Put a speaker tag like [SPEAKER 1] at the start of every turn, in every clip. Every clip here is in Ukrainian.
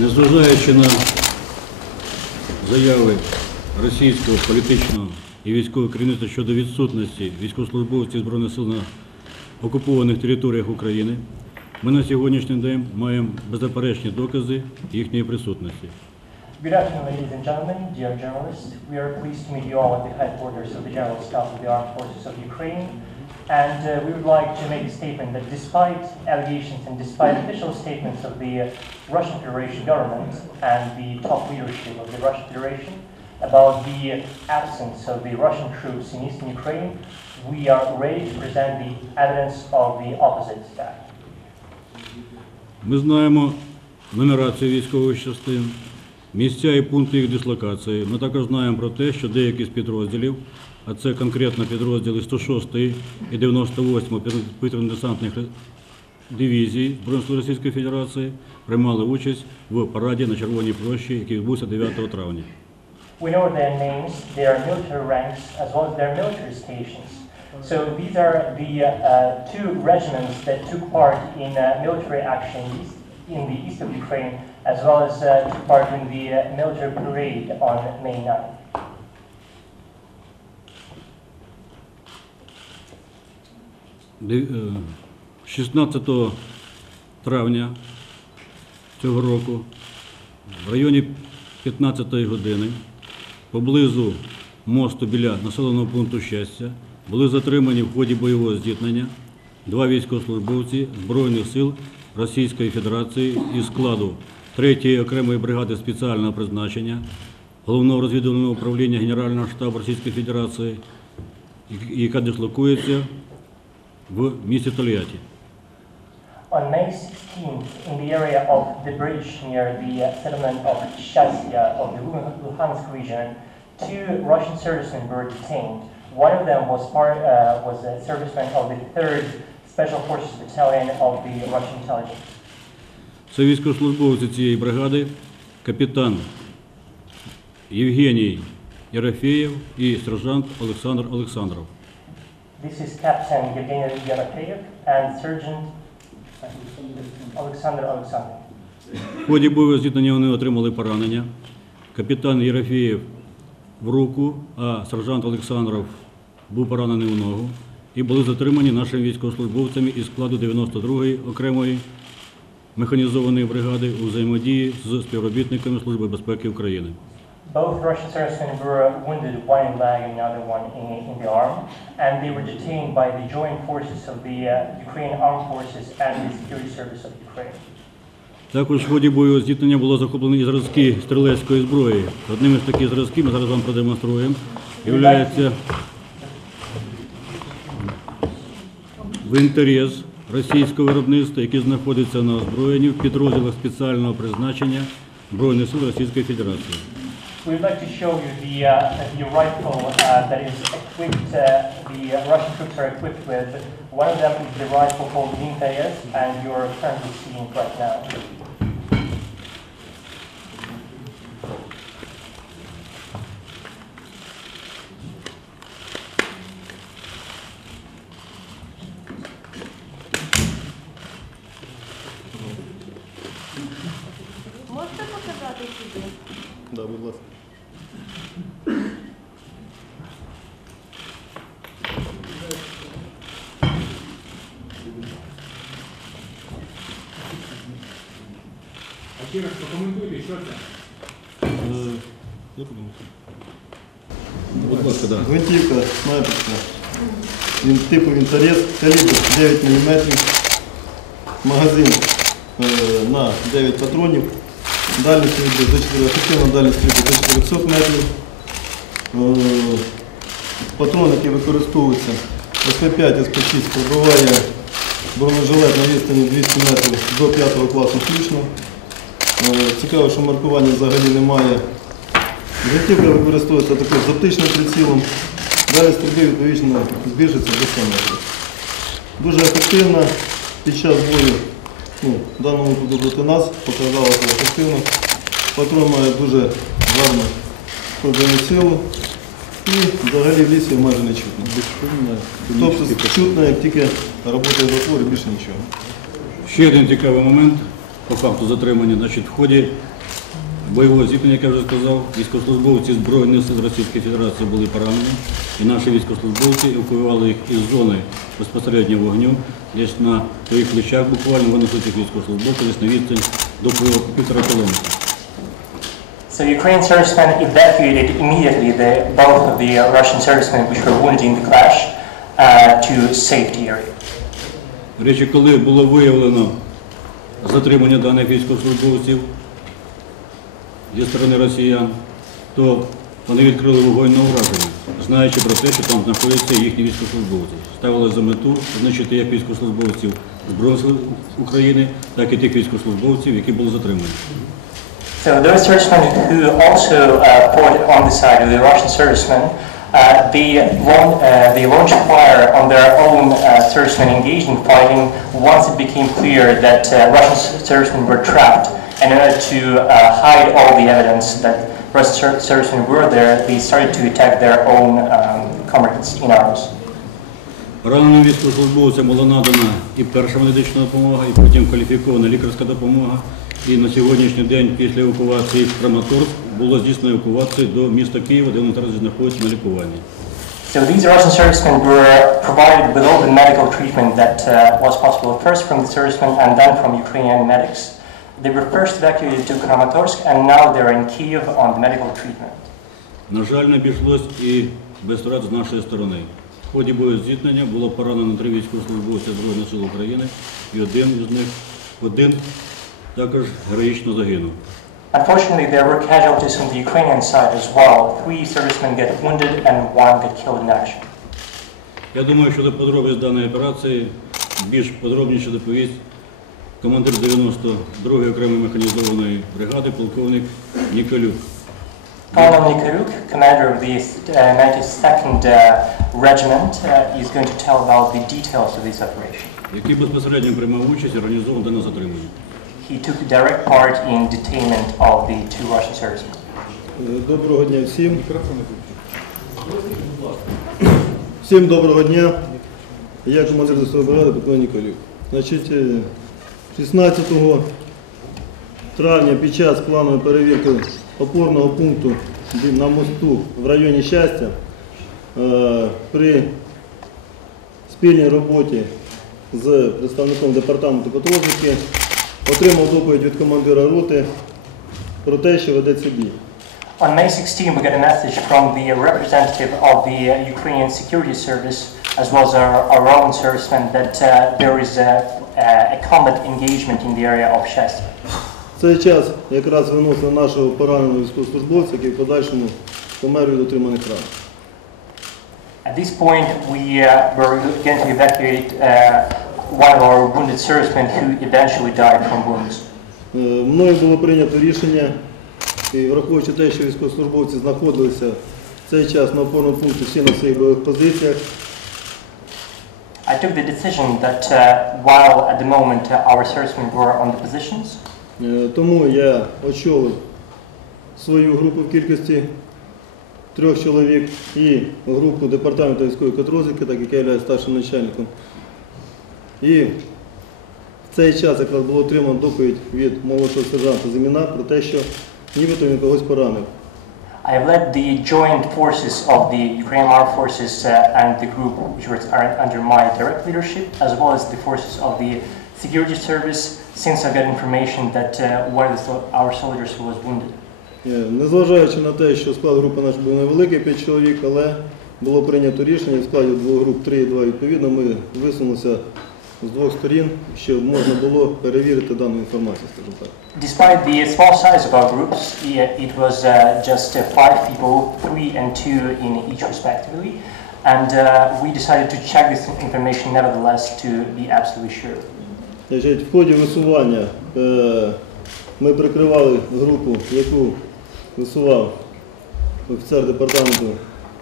[SPEAKER 1] Незважаючи на заяви російського політичного і військового керівництва щодо відсутності військовослужбовців Збройних сил на окупованих територіях України, ми на сьогоднішній день маємо беззаперечні докази їхньої присутності.
[SPEAKER 2] Good afternoon, ladies and gentlemen, dear journalists. We are pleased to meet you all at the headquarters of the General Staff of the Armed Forces of Ukraine. And uh, we would like to make a statement that despite allegations and despite official statements of the uh, Russian Federation government and the top leadership of the Russian Federation about the absence of the Russian troops in eastern Ukraine, we are ready to present the evidence of the opposite fact.
[SPEAKER 1] Ми знаємо нумерацію військових частин, місця і пункти їх дислокації. Ми також знаємо про те, що деякі з підрозділів, а це конкретно підрозділи 106 і 98 повітряно-десантних дивізій Збройних сил Російської Федерації, приймали участь в параді на Червоній площі, який відбувся 9 травня.
[SPEAKER 2] We know their names, their military ranks, as well as their military stations. So these are the uh, uh, two regiments that took part in uh, military action east, in the east of Ukraine, as well as uh, took part in the uh, military parade on May 9th.
[SPEAKER 1] Ди- е, 16 травня цього року в районі 15-ї години поблизу мосту біля населеного пункту щастя були затримані в ході бойового зіткнення два військовослужбовці Збройних сил Російської Федерації із складу 3-ї окремої бригади спеціального призначення Головного розвідувального управління Генерального штабу Російської Федерації, яка дислокується в місті Тольятті.
[SPEAKER 2] On May 16th, in the area of the bridge near the uh, settlement of Shastya of the Luhansk region, two Russian servicemen were detained. One of them was part uh, was a serviceman of the 3rd Special Forces Battalion of the Russian intelligence.
[SPEAKER 1] Це військовослужбовці цієї бригади, капітан Євгеній Єрофєєв і сержант Олександр Олександров.
[SPEAKER 2] This is Captain Yevgeny Yerofeyev and Sergeant Alexander Alexander.
[SPEAKER 1] В ході бойового зіткнення вони отримали поранення. Капітан Єрофєєв в руку, а сержант Олександров був поранений у ногу і були затримані нашими військовослужбовцями із складу 92-ї окремої механізованої бригади у взаємодії з співробітниками Служби безпеки України.
[SPEAKER 2] Both Russian servicemen were wounded, one in leg and another one in, in the arm, and they were detained by the joint forces of the uh, Ukrainian Armed Forces and the Security Service of Ukraine.
[SPEAKER 1] Також в ході бойового зіткнення було захоплено і зразки стрілецької зброї. Одним із таких зразків ми зараз вам продемонструємо. Являється винторез російського виробництва, який знаходиться на озброєнні в підрозділах спеціального призначення Збройних сил Російської Федерації.
[SPEAKER 2] We would like to show you the, uh, the rifle uh, that is equipped, uh, the Russian troops are equipped with. One of them is the rifle called Vintares, and you're currently seeing it right now.
[SPEAKER 3] Можете показати сюди?
[SPEAKER 4] Да, будь ласка.
[SPEAKER 5] Прокоментуйте, що це.
[SPEAKER 4] Я подумав.
[SPEAKER 1] Будь ласка, да.
[SPEAKER 4] Гвинтівка снайперська. Він типу вінторез, калібр 9 мм. Магазин е, на 9 патронів. Дальність стрільби до 4, ефективна дальність стрільби до 400 метрів. Е, Патрон, який використовується СП5, СП6 пробиває бронежилет на відстані 200 метрів до 5 класу включно. Е, Цікаво, що маркування взагалі немає. Гвинтівка використовується також з оптичним прицілом. Далі стрільби відповідно збільшиться до 100 метрів. Дуже ефективна під час бою, ну, в даному випадку проти нас, показалося ефективно. Патрон має дуже гарну пробивну силу і взагалі в лісі майже не чутно. Тобто чутно, як тільки працює затвор і більше нічого.
[SPEAKER 1] Ще один цікавий момент. По факту затримання. Значить, в ході бойового зіткнення, як я вже сказав, військовослужбовці Збройних сил Російської Федерації були поранені, і наші військовослужбовці евакуювали їх із зони безпосереднього вогню, десь на своїх плечах буквально винесли цих військовослужбовців десь на відстань до пів- півтора кілометра.
[SPEAKER 2] So Ukrainian servicemen evacuated immediately the, both of the Russian servicemen which were wounded in the clash uh, to safety area.
[SPEAKER 1] Речі, коли було виявлено затримання даних військовослужбовців зі сторони росіян, то вони відкрили вогонь на ураження, знаючи про те, що там знаходяться їхні військовослужбовці. Ставили за мету знищити як військовослужбовців Збройних України, так і тих військовослужбовців, які були затримані.
[SPEAKER 2] So those servicemen who also uh, fought on the side of the Russian servicemen, uh, they, laun- uh, they launched fire on their own uh, servicemen engaged in fighting once it became clear that uh, Russian s- servicemen were trapped. And in order to uh, hide all the evidence that Russian ser- servicemen were there, they started to attack their own um, comrades in arms.
[SPEAKER 1] Пораненим військовослужбовцям була надана і перша медична допомога, і потім кваліфікована лікарська допомога. І на сьогоднішній день після евакуації в Краматорськ було здійснено евакуацію до міста Києва, де вони зараз знаходяться на лікуванні.
[SPEAKER 2] So these Russian servicemen were provided with all the medical treatment that uh, was possible, first from the servicemen and then from Ukrainian medics. They were first evacuated to Kramatorsk and now they're in Kiev on the medical treatment.
[SPEAKER 1] На жаль, не обійшлось і без втрат з нашої сторони. В ході боєзіткнення було поранено три військовослужбовця Збройних сил України, і один із них, один також героїчно загинув.
[SPEAKER 2] Unfortunately, there were casualties on the Ukrainian side as well. Three servicemen get wounded and one got killed in action.
[SPEAKER 1] Я думаю, що до подробиць даної операції більш подробніше доповість командир 92-ї окремої механізованої бригади, полковник Ніколюк.
[SPEAKER 2] Colonel Nikaruk, commander of the uh, 92nd uh, Regiment, uh, is going to tell about the details of this operation.
[SPEAKER 1] який безпосередньо приймав участь і організовував дане затримання.
[SPEAKER 2] He took direct part in detainment of the two Russian servicemen.
[SPEAKER 4] Е, Доброго дня всім. Всім доброго дня. Я командир ДСО бригади Петро Ніколів. Значить, е, 16 травня під час планової перевірки опорного пункту на мосту в районі щастя е, при спільній роботі з представником департаменту контрозвідки отримав доповідь від командира роти про те, що ведеться бій.
[SPEAKER 2] On May 16, we got a message from the representative of the uh, Ukrainian Security Service, as well as our, our own servicemen, that uh, there is a, a combat engagement in the area of Shest.
[SPEAKER 4] В цей час якраз виносили нашого пораненого військовослужбовця, який в подальшому помер від отриманих ран.
[SPEAKER 2] At this point, we uh, were going to evacuate uh, one of our wounded servicemen who eventually died from wounds.
[SPEAKER 4] Е, Мною було прийнято рішення, і враховуючи те, що військовослужбовці знаходилися в цей час на опорному пункті всі на своїх бойових позиціях,
[SPEAKER 2] I took the decision that uh, while at the moment uh, our servicemen were on the positions,
[SPEAKER 4] е, тому я очолив свою групу в кількості трьох чоловік і групу департаменту військової контрозвідки, так як я є старшим начальником. І в цей час якраз було отримано доповідь від молодшого сержанта Зиміна про те, що нібито він когось поранив.
[SPEAKER 2] I led the joint forces of the Ukrainian Armed Forces uh, and the group which was are under my direct leadership, as well as the forces of the security service, since I got information that uh, one of the, our soldiers was wounded.
[SPEAKER 4] Е, Незважаючи на те, що склад групи наш був невеликий, 5 чоловік, але було прийнято рішення в складі двох груп 3 і 2 відповідно, ми висунулися з двох сторін, щоб можна було перевірити дану інформацію, скажімо так.
[SPEAKER 2] Despite the small size of our groups, it was uh, just uh, five people, three and two in each respectively, and uh, we decided to check this information nevertheless to be absolutely sure.
[SPEAKER 4] Значить, в ході висування е, ми прикривали групу, яку висував офіцер департаменту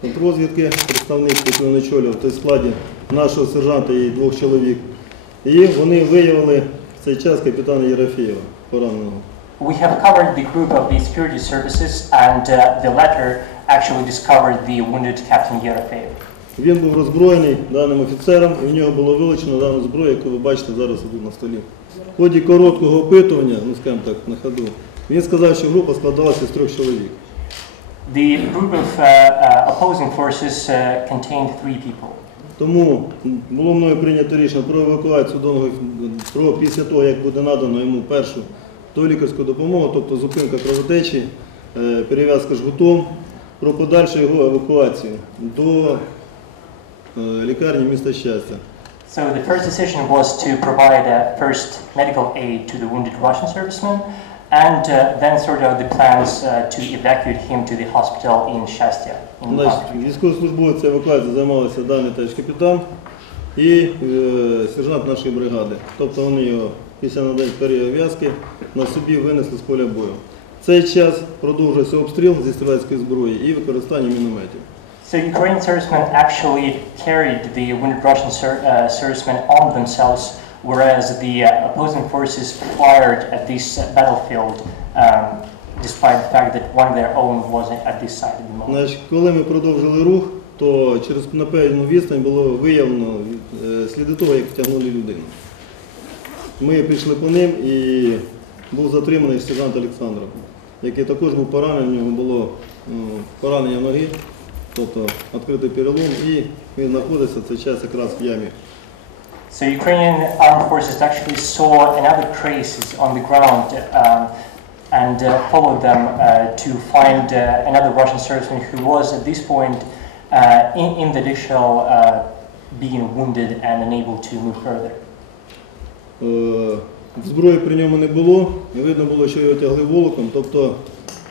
[SPEAKER 4] контрозвідки, представник, який він очолював, в той складі нашого сержанта і двох чоловік. І вони виявили в цей час капітана Єрофєєва, пораненого.
[SPEAKER 2] We have covered the group of the security services, and uh, the latter actually discovered the wounded Captain Yerofeev.
[SPEAKER 4] Він був роззброєний даним офіцером, і в нього було вилучено дану зброю, яку ви бачите зараз тут на столі. В ході короткого опитування, ну скажімо так, на ходу, він сказав, що група складалася з трьох чоловік.
[SPEAKER 2] The group of uh, uh, opposing forces uh, contained three people.
[SPEAKER 4] Тому було мною прийнято рішення про евакуацію про після того, як буде надано йому першу лікарську допомогу, тобто зупинка кровотечі, е, перев'язка жгутом, про подальшу його евакуацію до е, лікарні міста щастя.
[SPEAKER 2] So the first decision was to provide uh, first medical aid to the wounded Russian serviceman, and uh, then sort out the plans uh, to evacuate him to the hospital in Shastya. In
[SPEAKER 4] Значить,
[SPEAKER 2] Luhansk.
[SPEAKER 4] військовослужбовця евакуації займалися даний теж капітан і е, сержант нашої бригади. Тобто вони його після надання перев'язки на собі винесли з поля бою. В цей час продовжується обстріл зі стрілецької зброї і використання мінометів.
[SPEAKER 2] So Ukrainian servicemen actually carried the wounded Russian uh, servicemen on themselves, whereas the uh, opposing forces fired at this battlefield, um, despite the fact that one of their own wasn't at this site at the moment.
[SPEAKER 4] Значить, коли ми продовжили рух, то через на певну відстань було виявлено е, сліди того, як втягнули людину. Ми пішли по ним і був затриманий сержант Олександров, який також був поранений, у нього було м, поранення ноги, тобто відкритий перелом, і він знаходиться цей час якраз в ямі.
[SPEAKER 2] So Ukrainian armed forces actually saw another traces on the ground um, and uh, followed them uh, to find uh, another Russian serviceman who was at this point uh, in, in the uh, being wounded and unable to move further.
[SPEAKER 4] Е, Зброї при ньому не було, і видно було, що його тягли волоком. Тобто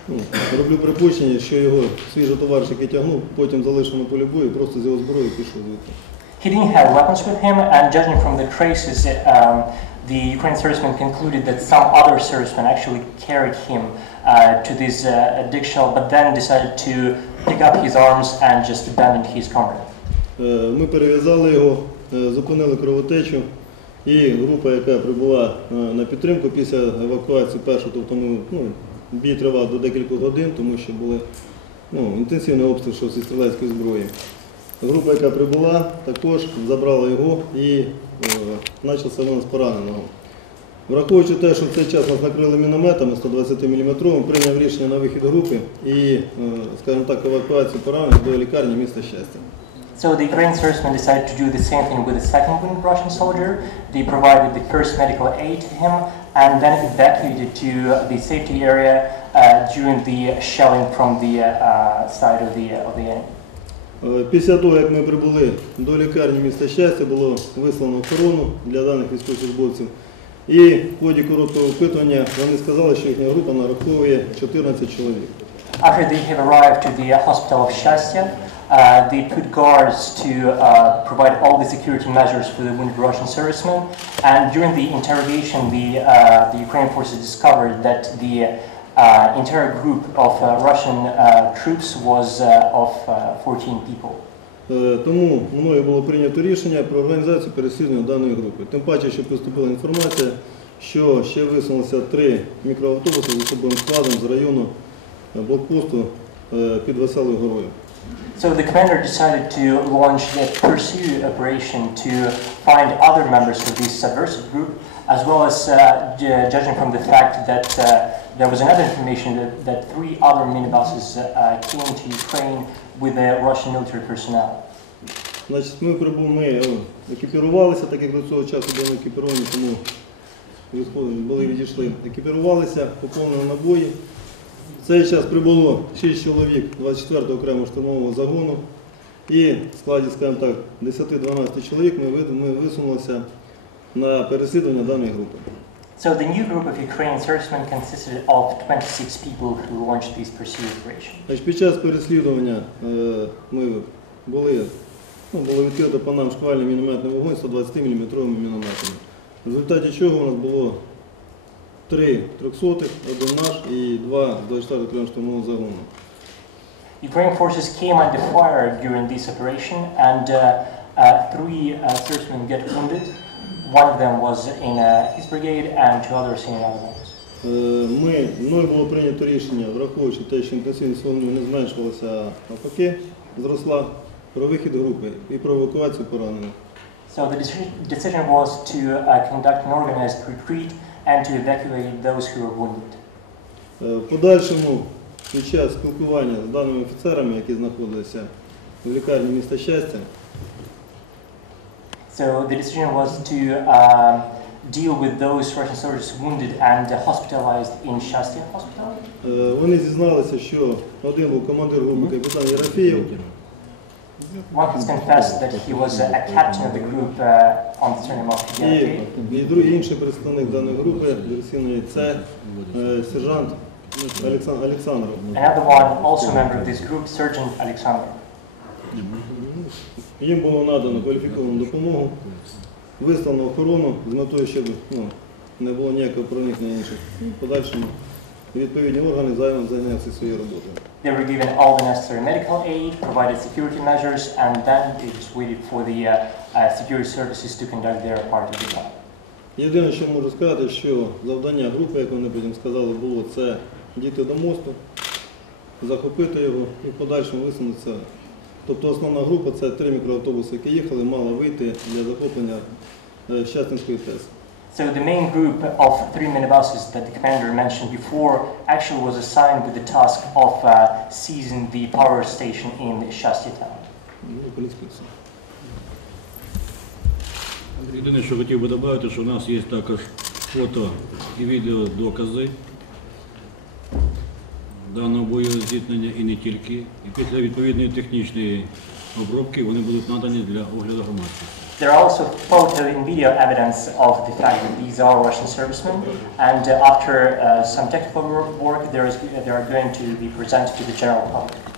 [SPEAKER 4] ну, роблю припущення, що його свіжий товариш, який тягнув, потім залишив на полі бою, просто з його зброєю пішов звідти.
[SPEAKER 2] He didn't have weapons with him, and judging from the traces, um, the Ukrainian serviceman concluded that some other serviceman actually carried him uh, to this uh, dig but then decided to pick up his arms and just abandon his comrade.
[SPEAKER 4] Е, Ми перев'язали його, е, зупинили кровотечу, і група, яка прибула е, на підтримку після евакуації першої, тобто ми, ну, бій тривав до декількох годин, тому що були ну, інтенсивний обстріл що зі стрілецької зброї. Група, яка прибула, також забрала його і е, почався винос пораненого. Враховуючи те, що в цей час нас накрили мінометами 120 мм, прийняв рішення на вихід групи і, е, скажімо так, евакуацію поранених до лікарні міста щастя.
[SPEAKER 2] So the Ukrainian servicemen decided to do the same thing with the second wounded Russian soldier. They provided the first medical aid to him and then evacuated to the safety area uh, during the shelling from the uh, uh, side of the, of the enemy.
[SPEAKER 4] Е, Після того, як ми прибули до лікарні міста щастя, було вислано охорону для даних військовослужбовців. І в ході короткого опитування вони сказали, що їхня група нараховує 14 чоловік.
[SPEAKER 2] After they have arrived to the hospital of Shastya, uh, they put guards to uh, provide all the security measures for the wounded Russian servicemen. And during the interrogation, the, uh, the Ukrainian forces discovered that the uh, entire group of uh, Russian uh, troops was uh, of uh, 14 people.
[SPEAKER 4] Е, Тому мною було прийнято рішення про організацію переслідування даної групи. Тим паче, що поступила інформація, що ще висунулися три мікроавтобуси з особовим складом з району е, блокпосту е, під Веселою горою.
[SPEAKER 2] So the commander decided to launch the pursuit operation to find other members of this subversive group, as well as uh, ju- judging from the fact that uh, there was another information that, that three other minibuses uh, came to Ukraine with the Russian military personnel.
[SPEAKER 4] Значить, ми прибули, ми е, екіпірувалися, так як до цього часу були екіпіровані, тому військові були відійшли, екіпірувалися, поповнили набої. В цей час прибуло 6 чоловік 24-го окремого штурмового загону. І в складі, скажімо так, 10-12 чоловік ми, висунулися на переслідування даної групи.
[SPEAKER 2] So the new group of Ukrainian servicemen consisted of 26 people who launched this pursuit operation.
[SPEAKER 4] Значить, під час переслідування е, ми були, ну, було відкрито по нам шквальний мінометний вогонь 120 мм мінометами. В результаті чого у нас було три трьохсотих, один наш і два з 24 окремого штурмового загону.
[SPEAKER 2] Ukrainian forces came under fire during this operation, and uh, uh, three uh, servicemen get wounded. One of them was in uh, his brigade, and two others in another one.
[SPEAKER 4] Е, Ми, мною було прийнято рішення, враховуючи те, що інтенсивність вогню не зменшувалася, а навпаки, зросла. про вихід групи і про евакуацію поранених.
[SPEAKER 2] So the decision, decision was to uh, conduct an organized retreat and to evacuate those who were wounded.
[SPEAKER 4] Е, В подальшому, під час спілкування з даними офіцерами, які знаходилися в лікарні міста щастя,
[SPEAKER 2] So the decision was to um, deal with those Russian soldiers wounded and uh, hospitalized in Shastia Hospital.
[SPEAKER 4] е, вони зізналися, що один був командир групи капітан Єрофєєв,
[SPEAKER 2] One confessed that he was a captain of the group uh, on the surname of
[SPEAKER 4] і, і другий інший представник даної групи, диверсійної, це е, сержант Олександр Олександров.
[SPEAKER 2] Another one, also a member of this group, Sergeant Alexander.
[SPEAKER 4] Їм було надано кваліфіковану допомогу, вислано охорону з метою, щоб ну, не було ніякого проникнення інших. І в подальшому відповідні органи зайняли- зайнялися своєю роботою.
[SPEAKER 2] They were given all the necessary medical aid, provided security measures, and then they just waited for the uh, uh, security services to conduct their part of the job.
[SPEAKER 4] Єдине, що можу сказати, що завдання групи, як вони потім сказали, було це дійти до мосту, захопити його і в подальшому висунутися. Тобто основна група це три мікроавтобуси, які їхали, мала вийти для захоплення е, Щастинської ТЕС.
[SPEAKER 2] So the main group of three minibuses that the commander mentioned before actually was assigned with the task of uh, seizing the power station in Shastia town.
[SPEAKER 1] Єдине, що хотів би додати, що у нас є також фото і відео докази даного бойового зіткнення і не тільки. І після відповідної технічної обробки вони будуть надані для огляду громадськості.
[SPEAKER 2] There are also photo and video evidence of the fact that these are Russian servicemen, and uh, after uh, some technical work, there is, they are going to be presented to the general public.